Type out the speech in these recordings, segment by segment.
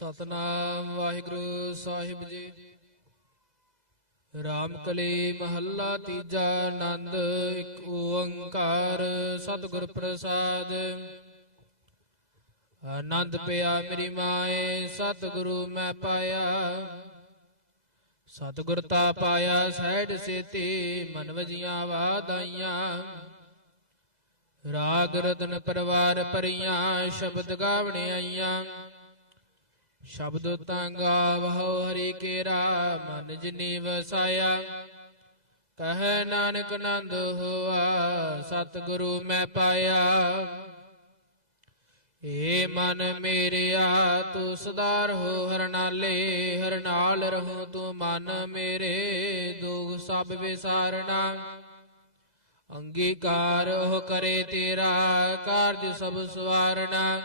ਸਤਨਾਮ ਵਾਹਿਗੁਰੂ ਸਾਹਿਬ ਜੀ। ਰਾਮ ਕਲੀ ਮਹੱਲਾ ਤੀਜਾ ਆਨੰਦ, ਇੱਕ ਓੰਕਾਰ ਸਤਿਗੁਰ ਪ੍ਰਸਾਦ। ਆਨੰਦ ਪਿਆ ਮੇਰੀ ਮਾਏ, ਸਤਿਗੁਰੂ ਮੈਂ ਪਾਇਆ। ਸਤਿਗੁਰ ਤਾ ਪਾਇਆ ਸਹਿਜ ਸੇਤੀ, ਮਨ ਵਜੀਆਂ ਵਾਦਾਈਆਂ ਰਾਗ ਰਤਨ ਪਰਵਾਰ ਪਰੀਆਂ ਸ਼ਬਦ ਗਾਵਣੇ ਆਈਆਂ। ਸ਼ਬਦ ਤਾਂ ਗਾਵਹੁ ਹਰੀ ਕੇਰਾ ਮਨ ਜਿਨੀ ਵਸਾਇਆ ਕਹੈ ਨਾਨਕ ਨੰਦ ਹੋਆ, ਸਤਿਗੁਰੂ ਮੈਂ ਪਾਇਆ। ਏ ਮਨ ਮੇਰਿਆ, ਤੂੰ ਸਦਾ ਰਹੋ ਹਰਨਾਲੇ, ਹਰਨਾਲ ਰਹੋ ਤੂੰ ਮਨ ਮੇਰੇ ਦੁਖ ਸਭ ਵਿਸਾਰਣਾ ਅੰਗੀਕਾਰ ਉਹ ਕਰੇ ਤੇਰਾ, ਕਾਰਜ ਸਭ ਸਵਾਰਣਾ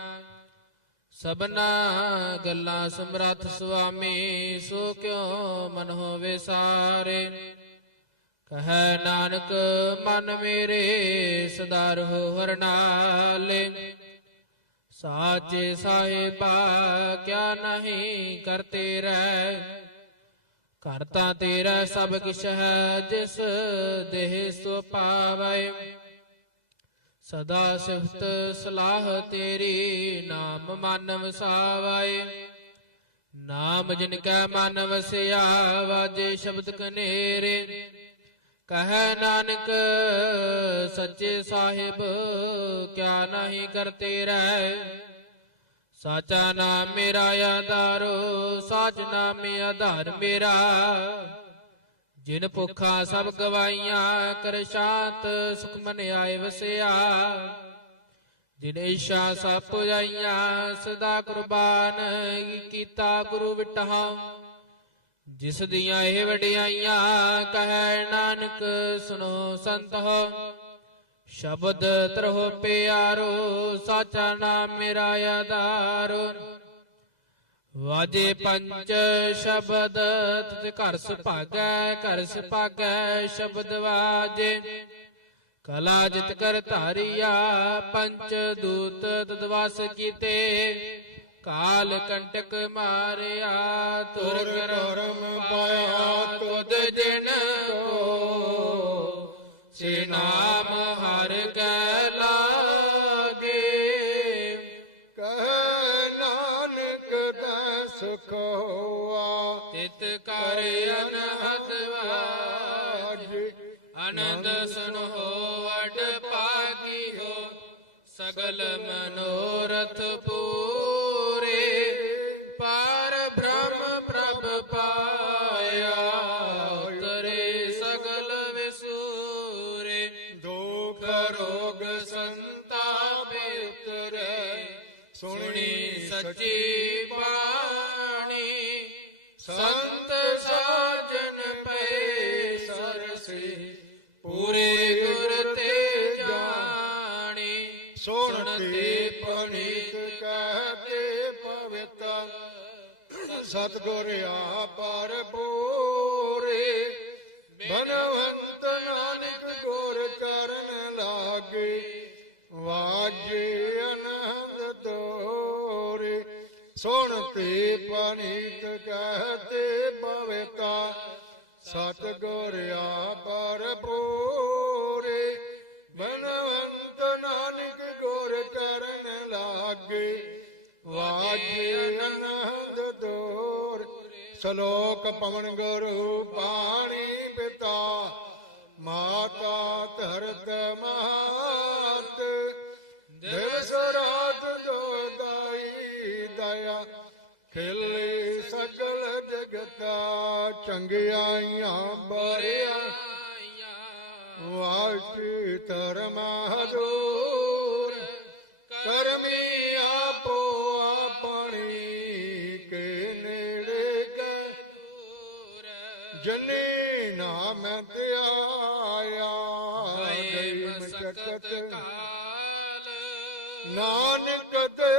ਸਬਨਾ ਗੱਲਾਂ ਸਮਰੱਥ ਸੁਆਮੀ, ਸੋ ਕਿਉ ਮਨ ਹੋ ਵਿਸਾਰੇ ਕਹੈ ਨਾਨਕ, ਮਨ ਮੇਰੇ ਸਦਾ ਰਹੋ ਹਰਨਾਲੇ ਸਾਚੇ ਸਾਹਿਬਾ, ਕਿਆ ਨਹੀਂ ਕਰਤੇ ਰਹਿ? ਕਰਤਾ ਤੇਰਾ ਸਭ ਕਿਛ ਹੈ, ਜਿਸ ਦੇਹ ਸੋ ਪਾਵੈ। ਸਦਾ ਸਿਫਤ ਸਲਾਹ ਤੇਰੀ, ਨਾਮ ਮਨ ਵਸਾਵੈ ਨਾਮ ਜਿਨ ਕੈ ਮਨ ਵਸਿਆ, ਵਾਜੇ ਸ਼ਬਦ ਕਨੇਰੇ। ਕਹੈ ਨਾਨਕ, ਸੱਚੇ ਸਾਹਿਬ, ਕਿਆ ਨਹੀਂ ਕਰਤੇ ਰਹਿ। ਸਾਚਾ ਨਾਮ ਮੇਰਾ ਆਧਾਰੋ, ਸਾਚ ਨਾਮ ਆਧਾਰ ਮੇਰਾ। ਜਿਨ ਭੁੱਖਾ ਸਭ ਗਵਾਈਆਂ ਕਰ ਸ਼ਾਂਤ, ਸੁਖ ਮਨ ਆਏ ਵਸਿਆ। ਜਿਨ ਇਸ਼ਾ ਸਭ ਪੁਜਾਈਆਂ ਸਦਾ ਕੁਰਬਾਨ ਕੀਤਾ ਗੁਰੂ ਵਿਟਹਾ ਜਿਸ ਦੀਆਂ ਇਹ ਵਡਿਆਈਆਂ, ਕਹੈ ਨਾਨਕ ਸੁਨੋ ਸੰਤ ਹੋ। ਸ਼ਬਦ ਤਰਹੁ ਪਿਆਰੋ, ਸਾਚਾ ਨਾਮ ਮੇਰਾ ਆਧਾਰੋ। ਵਾਜੇ ਪੰਚ ਸ਼ਬਦ ਤਿਤ ਘਰ ਸੁਭਾਗੈ ਘਰ ਸੁਭਾਗੈ, ਸ਼ਬਦ ਵਾਜੇ। ਕਲਾ ਜਿਤ ਕਰ ਧਾਰਿਆ ਪੰਚ ਦੂਤ ਤਦਵਾਸ ਕੀਤੇ। ਕਾਲ ਕੰਟਕ ਮਾਰਿਆ, ਤੁਰ ਕਰਮ ਪਾਇਆ। ਸੁਖ ਹੋਆ ਤਿਤ ਕਰ ਅਨਹਦ ਵਾਜ ਆਨੰਦ ਸੁਨ ਹੋਵਟ ਪਾਗੀ ਹੋ ਸਗਲ ਮਨੋਰਥ ਪੂਰੇ, ਪਾਰ ਬ੍ਰਹਮ ਪ੍ਰਭ ਪਾਇਆ ਤਰੇ ਸਗਲ ਵਿਸੂਰੇ। ਦੁਖ ਰੋਗ ਸੰਤਾਪੇ ਉਤਰੇ, ਸੁਣੀ ਸੱਚੀ ਸੰਤ ਸਾਜਨ ਪਏ ਸਰਸੇ ਪੂਰੇ ਗੁਰ ਤੇ ਜਾਣੀ। ਸੁਣਤੇ ਪਨੀਤ ਕਹਤੇ ਪਵਿੱਤ। ਸਤਗੁਰ ਆਪਰ ਪੂਰੇ। ਬਨਵੰਤ ਨਾਨਕ ਗੁਰ ਕਰਨ ਲਾਗੇ। ਵਾਜੇ ਸੁਣਤੇ ਪਨੀਤ ਕਹਤੇ ਪਵਿੱਤਾ ਸਤਗੁਰ ਆਪਰ ਪੂਰੇ। ਬਨਵੰਤ ਨਾਨਕ ਗੁਰ ਕਰਨ ਲਾਗੇ, ਵਾਜੇ ਅਨੰਦ ਦੋਰ। ਸ਼ਲੋਕ ਪਵਨ ਗੁਰੂ ਪਾਣੀ ਪਿਤਾ, ਮਾਤਾ ਧਰਤ ਮਾ ਦਇਆ ਖਿਲੇ ਸਗਲ ਜਗਤਾ, ਚੰਗਿਆਈਆਂ ਬਰਿਆ। ਵਾਚੀ ਧਰਮ ਹਦੂਰ ਕਰਮੀ ਆਪੋ ਆਪਣੀ ਕੇ ਨੇੜੇ ਕੇ। ਜਨੇ ਨਾਮ ਧਿਆਇਆ, ਗਈ ਮਸਕਤ ਨਾਨਕ ਦੇ